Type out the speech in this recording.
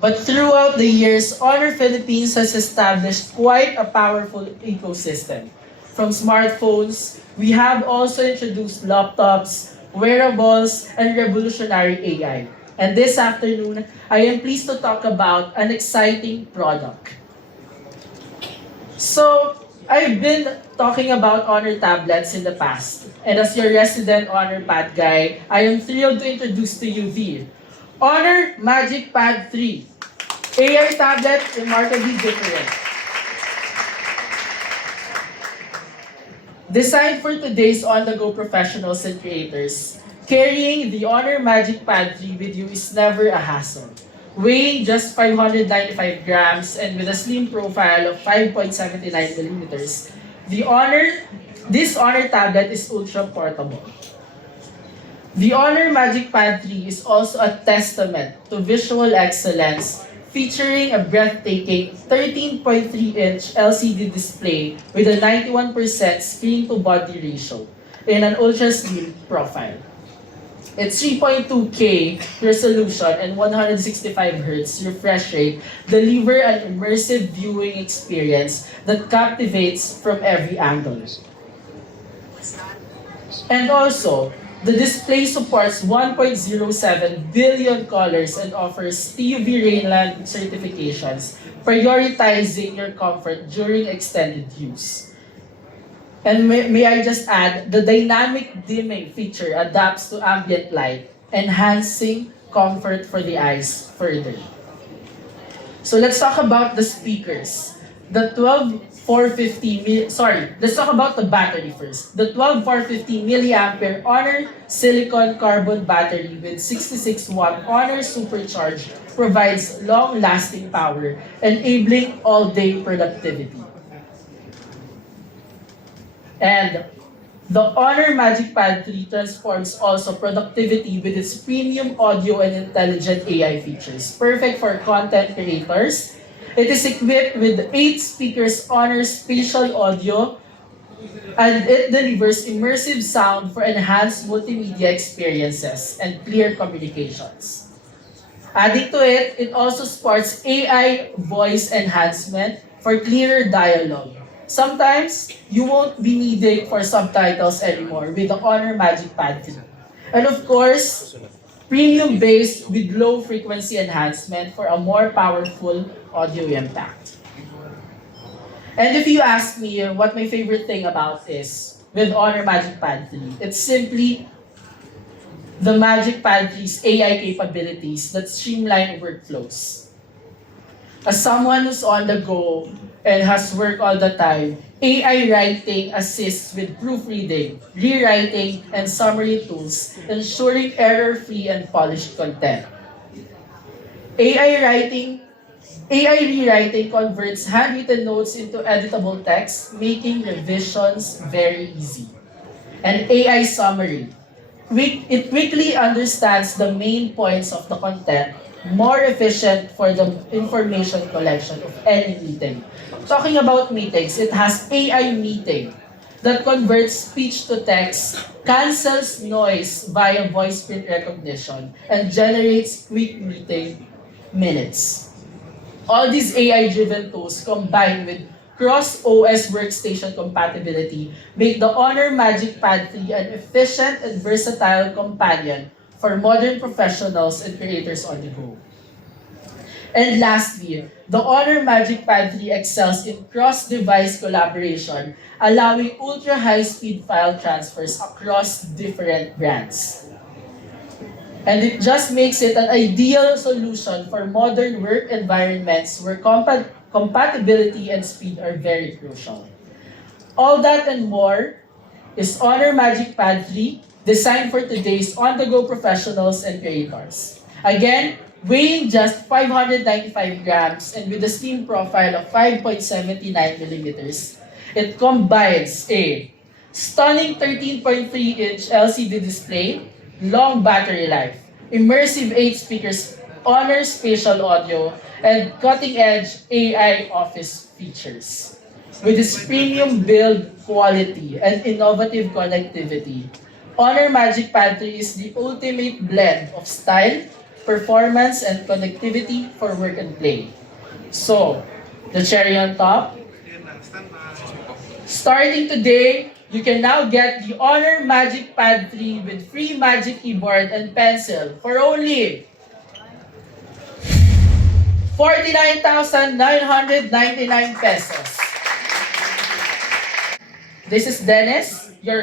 But throughout the years, Honor Philippines has established quite a powerful ecosystem. From smartphones, we have also introduced laptops, wearables, and revolutionary AI. And this afternoon, I am pleased to talk about an exciting product. So, I've been talking about Honor tablets in the past. And as your resident Honor Pad guy, I am thrilled to introduce to you the Honor Magic Pad 3. AI tablet remarkably different. Designed for today's on-the-go professionals and creators, carrying the Honor Magic Pad 3 with you is never a hassle. Weighing just 595 grams and with a slim profile of 5.79 millimeters, this Honor tablet is ultra portable. The Honor Magic Pad 3 is also a testament to visual excellence, featuring a breathtaking 13.3-inch LCD display with a 91% screen-to-body ratio and an ultra-slim profile. Its 3.2K resolution and 165Hz refresh rate deliver an immersive viewing experience that captivates from every angle. And also, the display supports 1.07 billion colors and offers TUV Rainland certifications, prioritizing your comfort during extended use. And may I just add, the dynamic dimming feature adapts to ambient light, enhancing comfort for the eyes further. So let's talk about the speakers. Let's talk about the battery first. The 12450 milliampere Honor silicon carbon battery with 66 watt Honor Supercharge provides long-lasting power, enabling all-day productivity. And the Honor Magic Pad 3 transforms also productivity with its premium audio and intelligent AI features, perfect for content creators. It is equipped with 8 speakers Honor spatial audio, and it delivers immersive sound for enhanced multimedia experiences and clear communications. Adding to it, it also supports AI voice enhancement for clearer dialogue. Sometimes, you won't be needing for subtitles anymore with the Honor Magic Pad 3. And of course, premium bass with low frequency enhancement for a more powerful audio impact. And if you ask me what my favorite thing about this with Honor Magic Pad 3, it's simply the Magic Pad 3's AI capabilities that streamline workflows. As someone who's on the go and has work all the time, AI writing assists with proofreading, rewriting, and summary tools, ensuring error-free and polished content. AI writing AI rewriting converts handwritten notes into editable text, making revisions very easy. And AI summary. It quickly understands the main points of the content, more efficient for the information collection of any meeting. Talking about meetings, it has AI meeting that converts speech to text, cancels noise via voice print recognition, and generates quick meeting minutes. All these AI-driven tools combined with cross-OS workstation compatibility make the Honor Magic Pad 3 an efficient and versatile companion for modern professionals and creators on the go. And lastly, the Honor Magic Pad 3 excels in cross-device collaboration, allowing ultra-high-speed file transfers across different brands. And it just makes it an ideal solution for modern work environments where compatibility and speed are very crucial. All that and more is Honor Magic Pad 3, designed for today's on-the-go professionals and creators. Again, weighing just 595 grams and with a slim profile of 5.79 millimeters, it combines a stunning 13.3-inch LCD display, long battery life, immersive 8 speakers, Honor spatial audio, and cutting-edge AI office features. With its premium build quality and innovative connectivity, Honor Magic Pad 3 is the ultimate blend of style, performance, and connectivity for work and play. So, the cherry on top, starting today, you can now get the Honor Magic Pad 3 with free Magic Keyboard and Pencil for only 49,999 pesos. This is Dennis, your